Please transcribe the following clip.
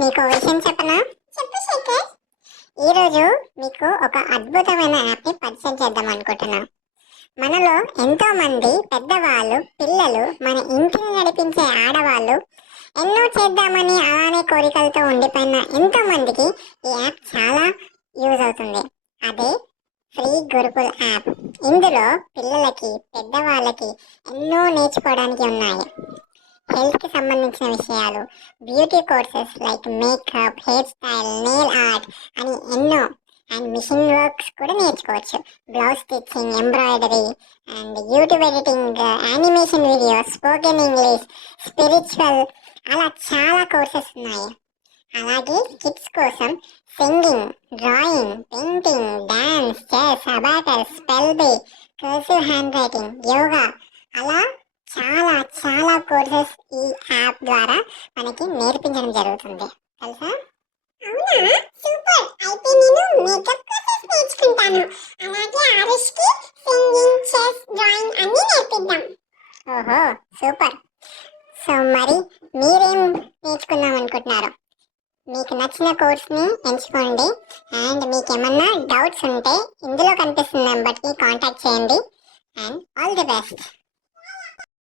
మీకు విషయం చెప్పనా? చెప్పు శేఖర్. ఈరోజు మీకు ఒక అద్భుతమైన యాప్ని పరిచయం చేద్దాం అనుకుంటున్నా. మనలో ఎంతో మంది పెద్దవాళ్ళు, పిల్లలు, మన ఇంటిని నడిపించే ఆడవాళ్ళు ఎన్నో చేద్దామని అలానే కోరికలతో ఉండిపోయిన ఎంతో మందికి ఈ యాప్ చాలా యూజ్ అవుతుంది. అదే ఫ్రీ గురుకుల్ యాప్. ఇందులో పిల్లలకి, పెద్దవాళ్ళకి ఎన్నో నేర్చుకోవడానికి ఉన్నాయి. హెల్త్కి సంబంధించిన విషయాలు, beauty courses like makeup, hair style, nail art అని ఎన్నో, అండ్ మిషన్ వర్క్స్ కూడా నేర్చుకోవచ్చు. Blouse stitching, embroidery and YouTube editing, animation videos, spoken English, spiritual, అలా చాలా కోర్సెస్ ఉన్నాయి. అలాగే కిడ్స్ కోసం singing, drawing, painting, dance, chess, abacus, spell be, cursive hand writing, yoga, అలా చాలా చాలా కోర్సెస్ ఈ యాప్ ద్వారా మనకి నేర్పించడం జరుగుతుంది. తెలుసా? అవునా, సూపర్. అయితే నేను మేకప్ కోర్సెస్ నేర్చుకుంటాను. అలాగే ఆరుష్కి సింగింగ్, చెస్, డ్రాయింగ్ అన్నీ నేర్పిద్దాం. ఓహో, సూపర్. సో మరి మీరేం నేర్చుకుందాం అనుకుంటున్నారు? మీకు నచ్చిన కోర్స్ని ఎంచుకోండి. అండ్ మీకు ఏమన్నా డౌట్స్ ఉంటే ఇందులో కనిపిస్తున్న నెంబర్కి కాంటాక్ట్ చేయండి. And all the best.